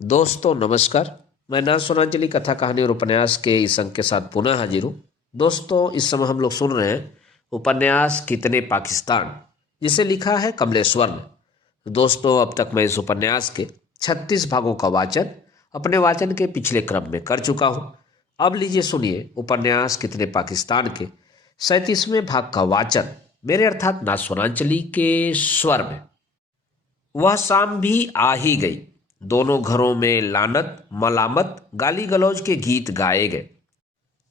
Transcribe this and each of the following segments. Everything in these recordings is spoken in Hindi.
दोस्तों नमस्कार। मैं ना सोनांचली कथा कहानी और उपन्यास के इस अंक के साथ पुनः हाजिर हूँ। दोस्तों इस समय हम लोग सुन रहे हैं उपन्यास कितने पाकिस्तान, जिसे लिखा है कमलेश्वर ने। दोस्तों अब तक मैं इस उपन्यास के 36 भागों का वाचन अपने वाचन के पिछले क्रम में कर चुका हूँ। अब लीजिए सुनिए उपन्यास कितने पाकिस्तान के 37वें भाग का वाचन मेरे अर्थात ना सोनांचली के स्वर में। वह शाम भी आ ही गई। दोनों घरों में लानत मलामत गाली गलौज के गीत गाए गए।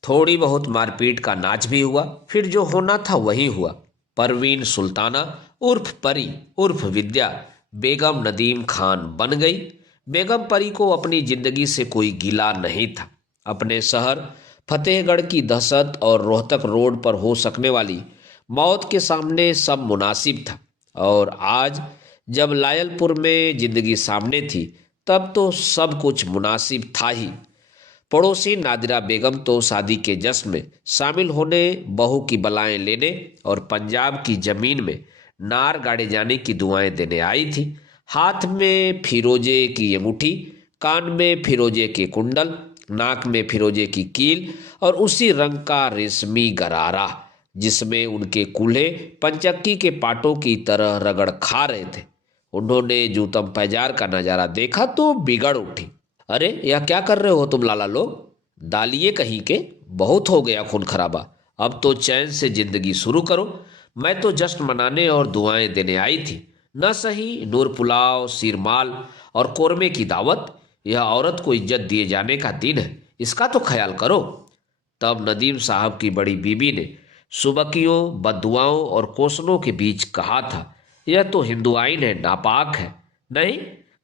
थोड़ी बहुत मारपीट का नाच भी हुआ। फिर जो होना था वही हुआ। परवीन सुल्ताना उर्फ परी उर्फ विद्या बेगम नदीम खान बन गई। बेगम परी को अपनी जिंदगी से कोई गिला नहीं था। अपने शहर फतेहगढ़ की दहशत और रोहतक रोड पर हो सकने वाली मौत के सामने सब मुनासिब था। और आज जब लायलपुर में जिंदगी सामने थी तब तो सब कुछ मुनासिब था ही। पड़ोसी नादिरा बेगम तो शादी के जश्न में शामिल होने, बहू की बलाएं लेने और पंजाब की जमीन में नार गाड़े जाने की दुआएं देने आई थी। हाथ में फिरोजे की अंगूठी, कान में फिरोजे के कुंडल, नाक में फिरोजे की कील और उसी रंग का रेशमी गरारा जिसमें उनके कूल्हे पंचक्की के पाटों की तरह रगड़ खा रहे थे। उन्होंने जूतम पैजार का नजारा देखा तो बिगड़ उठी। अरे यह क्या कर रहे हो तुम लाला लोग? दालिए कहीं के, बहुत हो गया खून खराबा। अब तो चैन से जिंदगी शुरू करो। मैं तो जश्न मनाने और दुआएं देने आई थी। न सही नूर पुलाव, सीरमाल और कोरमे की दावत। यह औरत को इज्जत दिए जाने का दिन है, इसका तो ख्याल करो। तब नदीम साहब की बड़ी बीबी ने सुबकियों, बददुआओं और कोसनों के बीच कहा था, यह तो हिंदू आइन है, नापाक है। नहीं,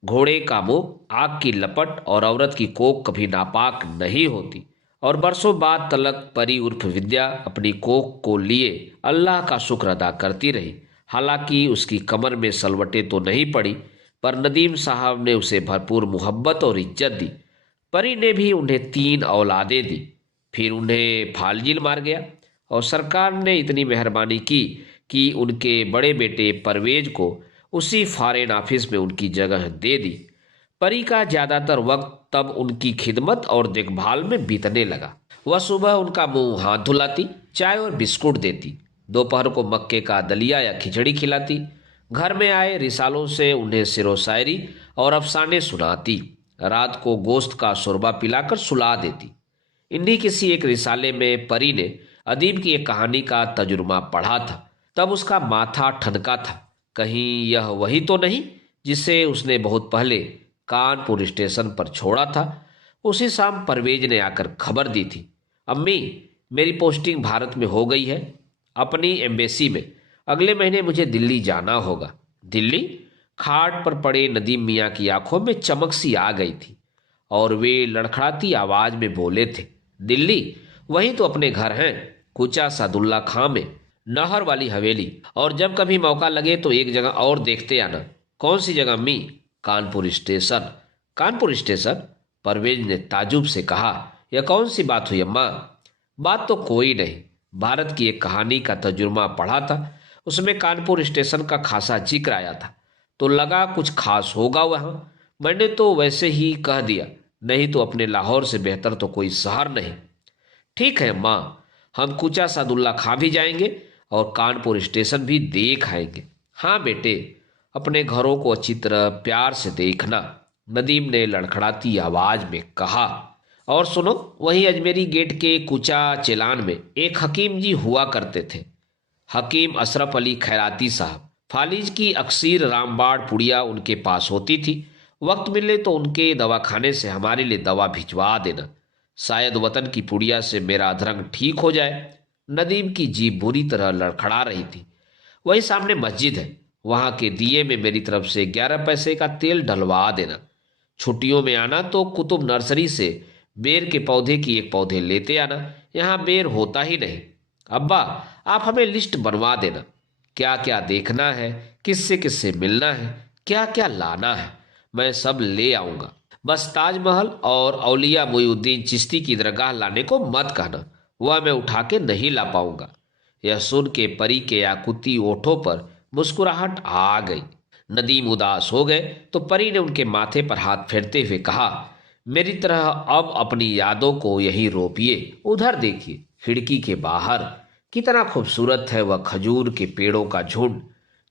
घोड़े का मुंह, आग की लपट और औरत की कोख कभी नापाक नहीं होती। और बरसों बाद तलक परी उर्फ विद्या अपनी कोख को लिए अल्लाह का शुक्र अदा करती रही। हालांकि उसकी कमर में सलवटें तो नहीं पड़ी, पर नदीम साहब ने उसे भरपूर मोहब्बत और इज्जत दी। परी ने भी उन्हें 3 औलादें दी। फिर उन्हें फालजिल मार गया और सरकार ने इतनी मेहरबानी की कि उनके बड़े बेटे परवेज को उसी फॉरेन ऑफिस में उनकी जगह दे दी। परी का ज्यादातर वक्त तब उनकी खिदमत और देखभाल में बीतने लगा। वह सुबह उनका मुंह हाथ धुलाती, चाय और बिस्कुट देती, दोपहर को मक्के का दलिया या खिचड़ी खिलाती, घर में आए रिसालों से उन्हें सिरो शायरी और अफसाने सुनाती, रात को गोश्त का शोरबा पिलाकर सुला देती। इन्हीं किसी एक रिसाले में परी ने अदीब की एक कहानी का तजुर्मा पढ़ा था। तब उसका माथा ठनका था, कहीं यह वही तो नहीं जिसे उसने बहुत पहले कानपुर स्टेशन पर छोड़ा था। उसी शाम परवेज ने आकर खबर दी थी, अम्मी मेरी पोस्टिंग भारत में हो गई है, अपनी एम्बेसी में। अगले महीने मुझे दिल्ली जाना होगा। दिल्ली? खाट पर पड़े नदीम मियाँ की आंखों में चमक सी आ गई थी और वे लड़खड़ाती आवाज में बोले थे, दिल्ली? वही तो अपने घर हैं, कूचा सादुल्ला खां में, नहर वाली हवेली। और जब कभी मौका लगे तो एक जगह और देखते आना। कौन सी जगह मी? कानपुर स्टेशन। कानपुर स्टेशन? परवेज ने ताजुब से कहा, यह कौन सी बात हुई अम्मा? बात तो कोई नहीं, भारत की एक कहानी का तजुर्मा पढ़ा था, उसमें कानपुर स्टेशन का खासा जिक्र आया था, तो लगा कुछ खास होगा वहां। मैंने तो वैसे ही कह दिया, नहीं तो अपने लाहौर से बेहतर तो कोई शहर नहीं। ठीक है माँ, हम कूचा सादुल्ला खां भी जाएंगे और कानपुर स्टेशन भी देख आएंगे। हाँ बेटे, अपने घरों को अच्छी तरह प्यार से देखना, नदीम ने लड़खड़ाती आवाज में कहा। और सुनो, वहीं अजमेरी गेट के कूचा चेलान में एक हकीम जी हुआ करते थे, हकीम अशरफ अली खैराती साहब। फालिज की अक्सीर रामबाड़ पुड़िया उनके पास होती थी। वक्त मिले तो उनके दवाखाने से हमारे लिए दवा भिजवा देना, शायद वतन की पुड़िया से मेरा अधरंग ठीक हो जाए। नदीम की जीभ बुरी तरह लड़खड़ा रही थी। वही सामने मस्जिद है, वहां के दिए में मेरी तरफ से 11 पैसे का तेल डलवा देना। छुट्टियों में आना तो कुतुब नर्सरी से बेर के पौधे की एक पौधे लेते आना, यहाँ बेर होता ही नहीं। अब्बा, आप हमें लिस्ट बनवा देना, क्या क्या देखना है, किससे किससे मिलना है, क्या क्या लाना है, मैं सब ले आऊंगा। बस ताजमहल और औलिया मुइनुद्दीन चिश्ती की दरगाह लाने को मत कहना, वह मैं उठा के नहीं ला पाऊंगा। यह सुन के परी के याकुती ओठों पर मुस्कुराहट आ गई। नदीम उदास हो गए तो परी ने उनके माथे पर हाथ फेरते हुए कहा, मेरी तरह अब अपनी यादों को यहीं रोपिए। उधर देखिए, खिड़की के बाहर कितना खूबसूरत है वह खजूर के पेड़ों का झुंड।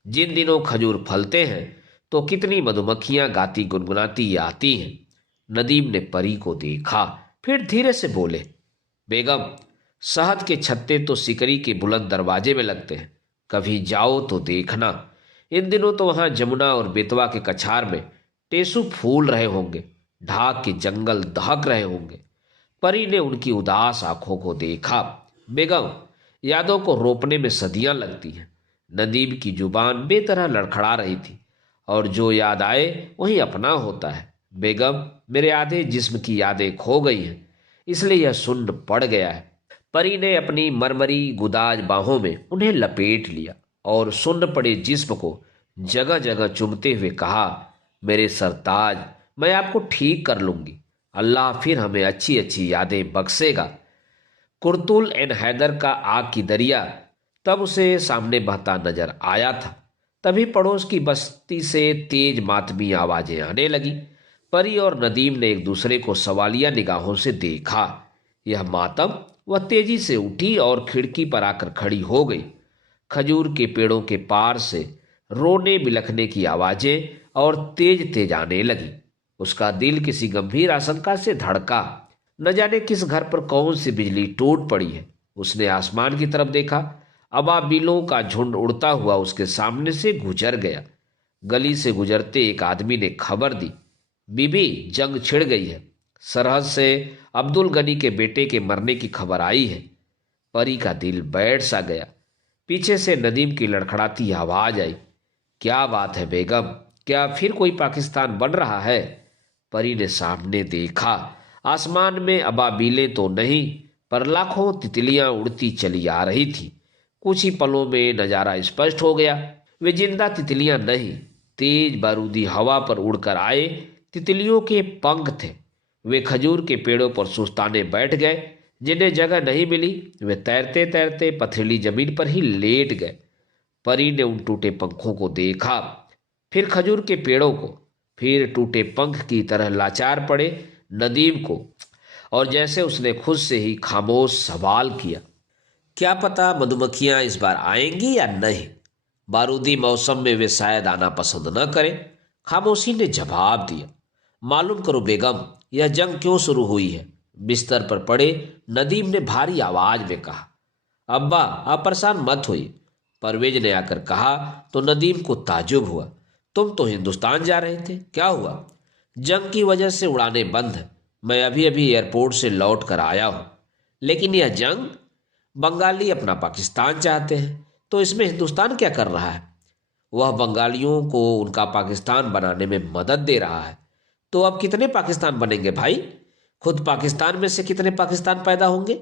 जिन दिनों खजूर फलते हैं तो कितनी मधुमक्खियां गाती गुनगुनाती आती हैं। नदीम ने परी को देखा, फिर धीरे से बोले, बेगम, शहद के छत्ते तो सिकरी के बुलंद दरवाजे में लगते हैं, कभी जाओ तो देखना। इन दिनों तो वहां जमुना और बेतवा के कछार में टेसू फूल रहे होंगे, ढाक के जंगल दहक रहे होंगे। परी ने उनकी उदास आंखों को देखा। बेगम, यादों को रोपने में सदियां लगती हैं। नदीम की जुबान बेतरह लड़खड़ा रही थी, और जो याद आए वही अपना होता है। बेगम, मेरे आधे जिस्म की यादें खो गई हैं, इसलिए यह सुन्न पड़ गया है। परी ने अपनी मरमरी गुदाज बाहों में उन्हें लपेट लिया और सुन्न पड़े जिस्म को जगह जगह चूमते हुए कहा, मेरे सरताज, मैं आपको ठीक कर लूंगी। अल्लाह फिर हमें अच्छी अच्छी यादें बख्शेगा। कुर्तुल एन हैदर का आग की दरिया तब उसे सामने बहता नजर आया था। तभी पड़ोस की बस्ती से तेज मातमी आवाजें आने लगी। परी और नदीम ने एक दूसरे को सवालिया निगाहों से देखा। यह मातम, वह तेजी से उठी और खिड़की पर आकर खड़ी हो गई। खजूर के पेड़ों के पार से रोने बिलखने की आवाजें और तेज तेज आने लगी। उसका दिल किसी गंभीर आशंका से धड़का। न जाने किस घर पर कौन सी बिजली टूट पड़ी है। उसने आसमान की तरफ देखा। अबाबिलों का झुंड उड़ता हुआ उसके सामने से गुजर गया। गली से गुजरते एक आदमी ने खबर दी, बीबी, जंग छिड़ गई है। सरहद से अब्दुल गनी के बेटे के मरने की खबर आई है। परी का दिल बैठ सा गया। पीछे से नदीम की लड़खड़ाती आवाज आई, क्या बात है बेगम, क्या फिर कोई पाकिस्तान बन रहा है? परी ने सामने देखा। आसमान में अबाबीलें तो नहीं, पर लाखों तितलियां उड़ती चली आ रही थी। कुछ ही पलों में नजारा स्पष्ट हो गया। वे जिंदा तितलियां नहीं, तेज बारूदी हवा पर उड़कर आए तितलियों के पंख थे। वे खजूर के पेड़ों पर सुस्ताने बैठ गए। जिन्हें जगह नहीं मिली वे तैरते तैरते पथरीली जमीन पर ही लेट गए। परी ने उन टूटे पंखों को देखा, फिर खजूर के पेड़ों को, फिर टूटे पंख की तरह लाचार पड़े नदीम को, और जैसे उसने खुद से ही खामोश सवाल किया, क्या पता मधुमक्खियां इस बार आएंगी या नहीं। बारूदी मौसम में वे शायद आना पसंद न करें। खामोशी ने जवाब दिया, मालूम करो बेगम, यह जंग क्यों शुरू हुई है। बिस्तर पर पड़े नदीम ने भारी आवाज में कहा। अब्बा, आप परेशान मत होइए, परवेज ने आकर कहा तो नदीम को ताजुब हुआ। तुम तो हिंदुस्तान जा रहे थे, क्या हुआ? जंग की वजह से उड़ाने बंद है। मैं अभी अभी एयरपोर्ट से लौट कर आया हूं। लेकिन यह जंग, बंगाली अपना पाकिस्तान चाहते हैं, तो इसमें हिंदुस्तान क्या कर रहा है? वह बंगालियों को उनका पाकिस्तान बनाने में मदद दे रहा है। तो अब कितने पाकिस्तान बनेंगे भाई? खुद पाकिस्तान में से कितने पाकिस्तान पैदा होंगे?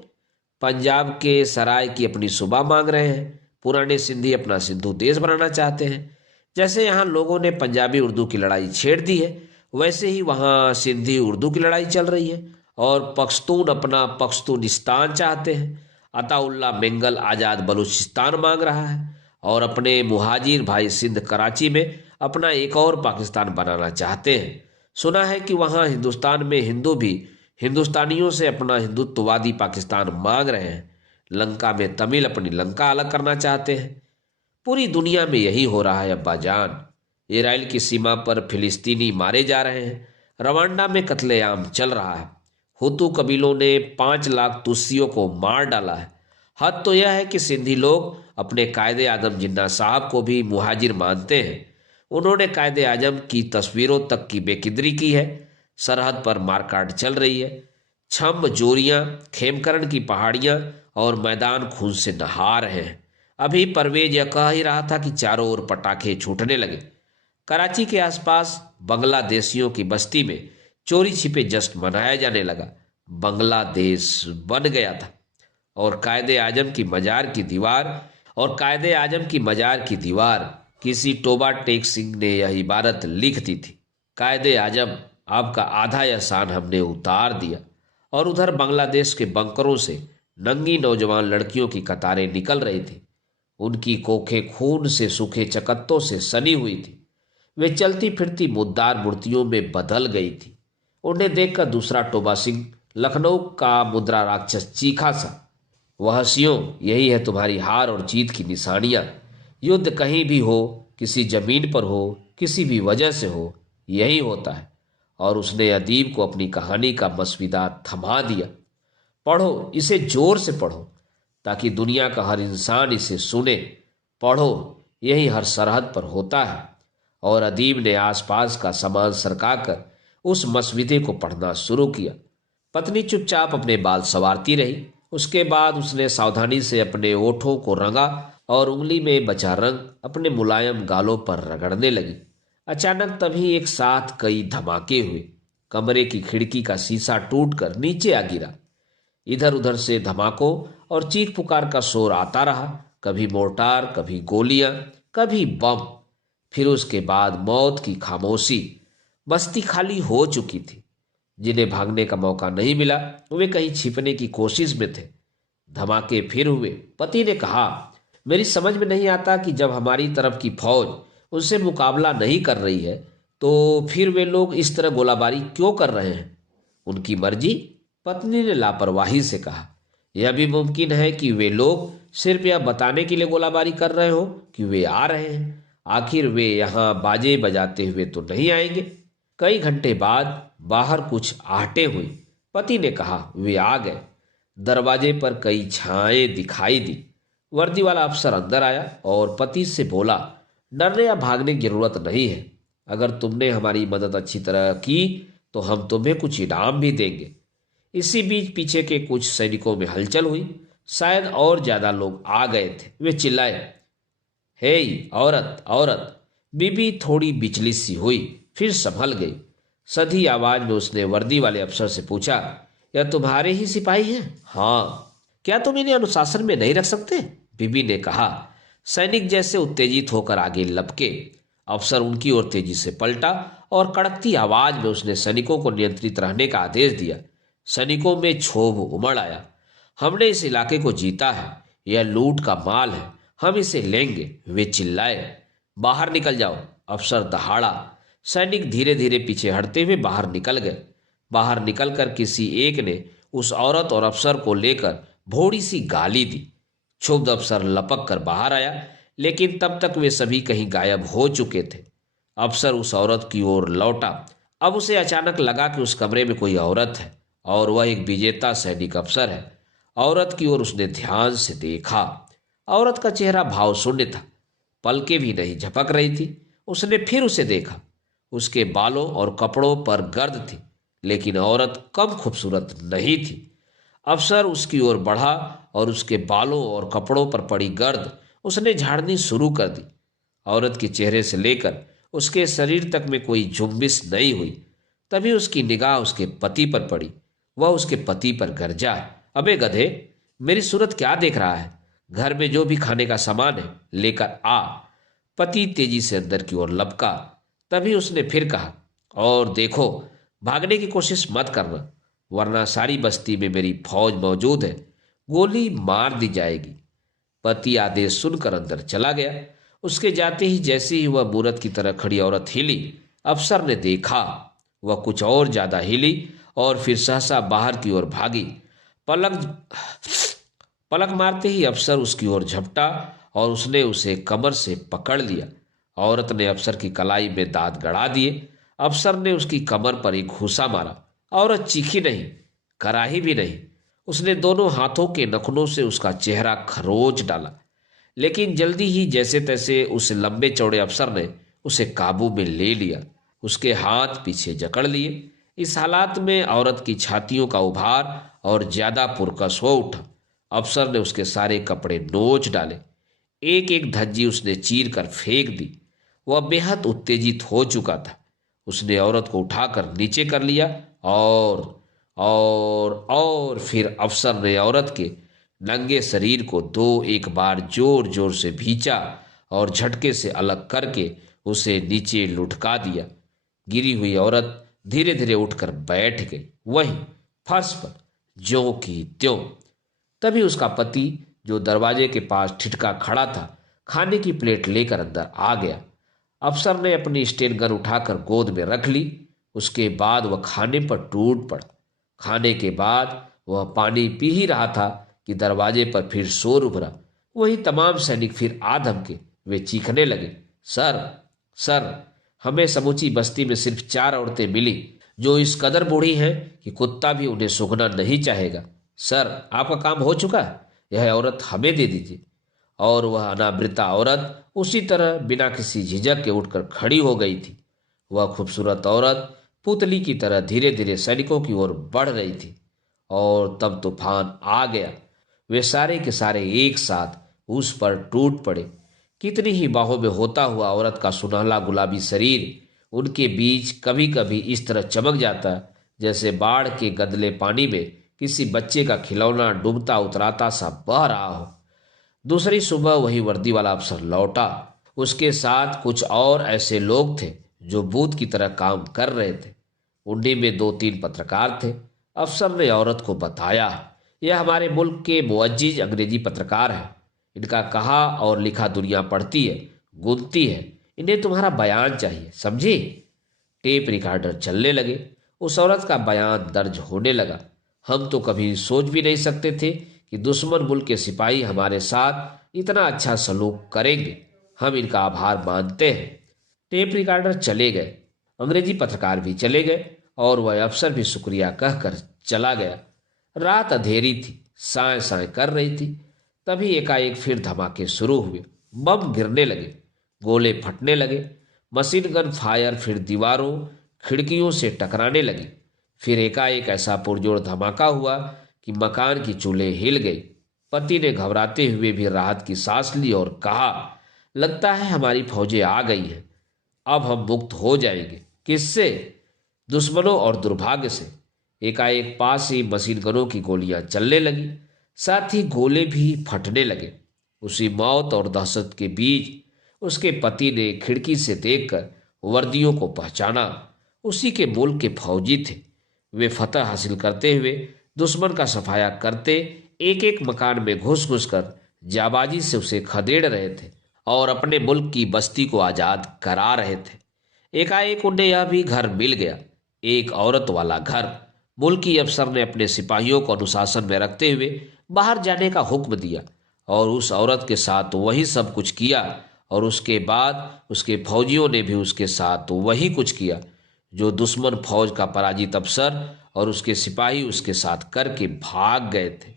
पंजाब के सराय की अपनी सूबा मांग रहे हैं। पुराने सिंधी अपना सिंधु देश बनाना चाहते हैं। जैसे यहाँ लोगों ने पंजाबी उर्दू की लड़ाई छेड़ दी है, वैसे ही वहाँ सिंधी उर्दू की लड़ाई चल रही है। और पख्तून अपना पख्तूनिस्तान चाहते हैं। अताउल्ला मेंगल आज़ाद बलूचिस्तान मांग रहा है, और अपने मुहाजिर भाई सिंध कराची में अपना एक और पाकिस्तान बनाना चाहते हैं। सुना है कि वहाँ हिंदुस्तान में हिंदू भी हिंदुस्तानियों से अपना हिंदुत्ववादी पाकिस्तान मांग रहे हैं। लंका में तमिल अपनी लंका अलग करना चाहते हैं। पूरी दुनिया में यही हो रहा है अब्बा जान। इसराइल की सीमा पर फिलिस्तीनी मारे जा रहे हैं। रवांडा में कत्लेआम चल रहा है। हुतू कबीलों ने 5 लाख तुस्सियों को मार डाला है। हद तो यह है कि सिंधी लोग अपने कायदे आजम जिन्ना साहब को भी मुहाजिर मानते हैं। उन्होंने कायदे आजम की तस्वीरों तक की बेकिदरी की है। सरहद पर मारकाट चल रही है। छम्ब जोरियां, खेमकरण की पहाड़ियां और मैदान खून से नहा रहे हैं। अभी परवेज यह कह ही रहा था कि चारों ओर पटाखे छूटने लगे। कराची के आसपास बांग्लादेशियों की बस्ती में चोरी छिपे जश्न मनाया जाने लगा। बांग्लादेश बन गया था। और कायदे आजम की मजार की दीवार किसी टोबा टेक सिंह ने यह इबारत लिख दी थी, कायदे आजम, आपका आधा एहसान हमने उतार दिया। और उधर बांग्लादेश के बंकरों से नंगी नौजवान लड़कियों की कतारें निकल रही थी। उनकी कोखें खून से सूखे चकत्तों से सनी हुई थी। वे चलती फिरती मुद्दार मूर्तियों में बदल गई थी। उन्हें देखकर दूसरा टोबा सिंह लखनऊ का मुद्रा राक्षस चीखा सा, वह हंसियों, यही है तुम्हारी हार और जीत की निशानियां। युद्ध कहीं भी हो, किसी जमीन पर हो, किसी भी वजह से हो, यही होता है। और उसने अदीब को अपनी कहानी का मसविदा थमा दिया। पढ़ो, इसे जोर से पढ़ो, ताकि दुनिया का हर इंसान इसे सुने। पढ़ो, यही हर सरहद पर होता है। और अदीब ने आसपास का सामान सरकाकर उस मसविदे को पढ़ना शुरू किया। पत्नी चुपचाप अपने बाल संवारती रही। उसके बाद उसने सावधानी से अपने ओठों को रंगा और उंगली में बचा रंग अपने मुलायम गालों पर रगड़ने लगी। अचानक तभी एक साथ कई धमाके हुए। कमरे की खिड़की का शीशा टूटकर नीचे आ गिरा। इधर उधर से धमाकों और चीख पुकार का शोर आता रहा। कभी मोर्टार, कभी गोलियां, कभी बम। फिर उसके बाद मौत की खामोशी। बस्ती खाली हो चुकी थी। जिन्हें भागने का मौका नहीं मिला वे कहीं छिपने की कोशिश में थे। धमाके फिर हुए। पति ने कहा, मेरी समझ में नहीं आता कि जब हमारी तरफ की फौज उनसे मुकाबला नहीं कर रही है तो फिर वे लोग इस तरह गोलाबारी क्यों कर रहे हैं। उनकी मर्जी, पत्नी ने लापरवाही से कहा। यह भी मुमकिन है कि वे लोग सिर्फ यह बताने के लिए गोलाबारी कर रहे हो कि वे आ रहे हैं। आखिर वे यहाँ बाजे बजाते हुए तो नहीं आएंगे। कई घंटे बाद बाहर कुछ आहटें हुई। पति ने कहा, वे आ गए। दरवाजे पर कई छाएं दिखाई दी। वर्दी वाला अफसर अंदर आया और पति से बोला, डरने या भागने की जरूरत नहीं है। अगर तुमने हमारी मदद अच्छी तरह की तो हम तुम्हें कुछ इनाम भी देंगे। इसी बीच पीछे के कुछ सैनिकों में हलचल हुई। शायद और ज्यादा लोग आ गए थे। वे चिल्लाए, हे औरत, औरत। बीबी थोड़ी बिचली सी हुई, फिर संभल गई। सधी आवाज में उसने वर्दी वाले अफसर से पूछा, यह तुम्हारे ही सिपाही हैं? हाँ। क्या तुम इन्हें अनुशासन में नहीं रख सकते? बीबी ने कहा। सैनिक जैसे उत्तेजित होकर आगे लपके। अफसर उनकी ओर तेजी से पलटा और कड़कती आवाज में उसने सैनिकों को नियंत्रित रहने का आदेश दिया। सैनिकों में क्षोभ उमड़ आया। हमने इस इलाके को जीता है, यह लूट का माल है, हम इसे लेंगे। वे चिल्लाए, बाहर निकल जाओ। अफसर दहाड़ा। सैनिक धीरे धीरे पीछे हटते हुए बाहर निकल गए। बाहर निकलकर किसी एक ने उस औरत और अफसर को लेकर भोड़ी सी गाली दी। क्षुब्ध अफसर लपक कर बाहर आया, लेकिन तब तक वे सभी कहीं गायब हो चुके थे। अफसर उस औरत की ओर लौटा। अब उसे अचानक लगा कि उस कमरे में कोई औरत है और वह एक विजेता सैनिक अफसर है। औरत की ओर उसने ध्यान से देखा। औरत का चेहरा भावशून्य था, पलकें भी नहीं झपक रही थी। उसने फिर उसे देखा। उसके बालों और कपड़ों पर गर्द थी, लेकिन औरत कम खूबसूरत नहीं थी। अफसर उसकी ओर बढ़ा और उसके बालों और कपड़ों पर पड़ी गर्द उसने झाड़नी शुरू कर दी। औरत के चेहरे से लेकर उसके शरीर तक में कोई जुम्बिश नहीं हुई। तभी उसकी निगाह उसके पति पर पड़ी। वह उसके पति पर गरजा, अबे गधे, मेरी सूरत क्या देख रहा है? घर में जो भी खाने का सामान है लेकर आ। पति तेजी से अंदर की ओर लपका। तभी उसने फिर कहा, और देखो, भागने की कोशिश मत करना, वरना सारी बस्ती में मेरी फौज मौजूद है, गोली मार दी जाएगी। पति आदेश सुनकर अंदर चला गया। उसके जाते ही जैसे ही वह मूरत की तरह खड़ी औरत हिली, अफसर ने देखा वह कुछ और ज्यादा हिली और फिर सहसा बाहर की ओर भागी। पलक पलक मारते ही अफसर उसकी ओर झपटा और उसने उसे कमर से पकड़ लिया। औरत ने अफसर की कलाई में दांत गड़ा दिए। अफसर ने उसकी कमर पर एक घूंसा मारा। औरत चीखी नहीं, कराही भी नहीं। उसने दोनों हाथों के नखुनों से उसका चेहरा खरोच डाला, लेकिन जल्दी ही जैसे तैसे उस लंबे चौड़े अफसर ने उसे काबू में ले लिया। उसके हाथ पीछे जकड़ लिए। इस हालात में औरत की छातियों का उभार और ज्यादा पुरकस हो उठा। अफसर ने उसके सारे कपड़े नोच डाले। एक एक धज्जी उसने चीर कर फेंक दी। वह बेहद उत्तेजित हो चुका था। उसने औरत को उठाकर नीचे कर लिया और फिर अफसर ने औरत के नंगे शरीर को दो एक बार जोर जोर से भींचा और झटके से अलग करके उसे नीचे लुढ़का दिया। गिरी हुई औरत धीरे धीरे उठकर बैठ गई, वहीं फर्श पर ज्यों की त्यों। तभी उसका पति, जो दरवाजे के पास ठिठका खड़ा था, खाने की प्लेट लेकर अंदर आ गया। अफसर ने अपनी स्टेन गन उठाकर गोद में रख ली। उसके बाद वह खाने पर टूट पड़ा। खाने के बाद वह पानी पी ही रहा था कि दरवाजे पर फिर शोर उभरा। वही तमाम सैनिक फिर आ धमके। वे चीखने लगे, सर सर, हमें समूची बस्ती में सिर्फ 4 औरतें मिली, जो इस कदर बूढ़ी हैं कि कुत्ता भी उन्हें सूंघना नहीं चाहेगा। सर, आपका काम हो चुका, यह औरत हमें दे दीजिए। और वह अनावृता औरत उसी तरह बिना किसी झिझक के उठकर खड़ी हो गई थी। वह खूबसूरत औरत पुतली की तरह धीरे धीरे सैनिकों की ओर बढ़ रही थी। और तब तूफान आ गया। वे सारे के सारे एक साथ उस पर टूट पड़े। कितनी ही बाहों में होता हुआ औरत का सुनहला गुलाबी शरीर उनके बीच कभी कभी इस तरह चमक जाता जैसे बाढ़ के गंदले पानी में किसी बच्चे का खिलौना डूबता उतराता सा बह रहा हो। दूसरी सुबह वही वर्दी वाला अफसर लौटा। उसके साथ कुछ और ऐसे लोग थे जो बूथ की तरह काम कर रहे थे। उन्हीं में 2-3 पत्रकार थे। अफसर ने औरत को बताया, यह हमारे मुल्क के मुअज्जिज अंग्रेजी पत्रकार हैं। इनका कहा और लिखा दुनिया पढ़ती है, गुनती है। इन्हें तुम्हारा बयान चाहिए, समझी। टेप रिकॉर्डर चलने लगे। उस औरत का बयान दर्ज होने लगा। हम तो कभी सोच भी नहीं सकते थे कि दुश्मन मुल्क के सिपाही हमारे साथ इतना अच्छा सलूक करेंगे। हम इनका आभार मानते हैं। टेप रिकॉर्डर चले गए, अंग्रेजी पत्रकार भी चले गए और वह अफसर भी शुक्रिया कहकर चला गया। रात अंधेरी थी, साए साए कर रही थी। तभी एकाएक फिर धमाके शुरू हुए। बम गिरने लगे, गोले फटने लगे। मशीन गन फायर फिर दीवारों खिड़कियों से टकराने लगी। फिर एकाएक ऐसा पुरजोर धमाका हुआ कि मकान की चूल्हे हिल गई। पति ने घबराते हुए भी राहत की सांस ली और कहा, लगता है हमारी फौजें आ गई हैं। अब हम मुक्त हो जाएंगे। किससे? दुश्मनों और दुर्भाग्य से। एकाएक पास ही मशीन गनों की गोलियां चलने लगी, साथ ही गोले भी फटने लगे। उसी मौत और दहशत के बीच उसके पति ने खिड़की से देखकर वर्दियों को पहचाना। उसी के मुल्क के फौजी थे। वे फतह हासिल करते हुए दुश्मन का सफाया करते एक एक मकान में घुस घुस कर जाबाजी से उसे खदेड़ रहे थे और अपने मुल्क की बस्ती को आजाद करा रहे थे। एकाएक उन्हें यह भी घर मिल गया, एक औरत वाला घर। मुल्की अफसर ने अपने सिपाहियों को अनुशासन में रखते हुए बाहर जाने का हुक्म दिया और उस औरत के साथ वही सब कुछ किया। और उसके बाद उसके फौजियों ने भी उसके साथ वही कुछ किया जो दुश्मन फौज का पराजित अफसर और उसके सिपाही उसके साथ करके भाग गए थे।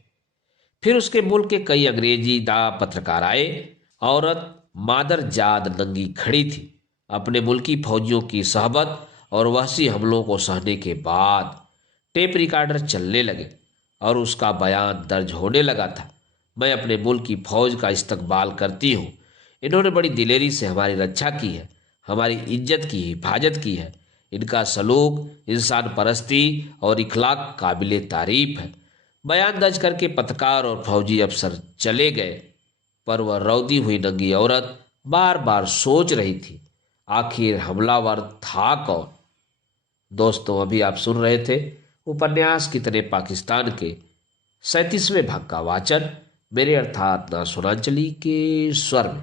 फिर उसके मुल्क के कई अंग्रेजी पत्रकार आए। औरत मादर जाद नंगी खड़ी थी। अपने मुल्की फौजियों की सहबत और वहशी हमलों को सहने के बाद टेप रिकॉर्डर चलने लगे और उसका बयान दर्ज होने लगा था। मैं अपने मुल्क की फौज का इस्तकबाल करती हूँ। इन्होंने बड़ी दिलेरी से हमारी रक्षा की है, हमारी इज्जत की हिफाजत की है। इनका सलूक, इंसान परस्ती और इखलाक काबिले तारीफ है। बयान दर्ज करके पत्रकार और फौजी अफसर चले गए, पर वह रौदी हुई नंगी औरत बार बार सोच रही थी, आखिर हमलावर था कौन। दोस्तों, अभी आप सुन रहे थे उपन्यास कितने पाकिस्तान के 37वें भाग का वाचन मेरे अर्थात ना सुनांचली के स्वर में।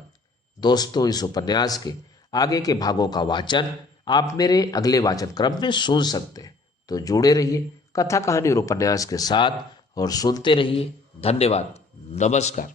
दोस्तों, इस उपन्यास के आगे के भागों का वाचन आप मेरे अगले वाचन क्रम में सुन सकते हैं। तो जुड़े रहिए कथा कहानी और उपन्यास के साथ और सुनते रहिए। धन्यवाद। नमस्कार।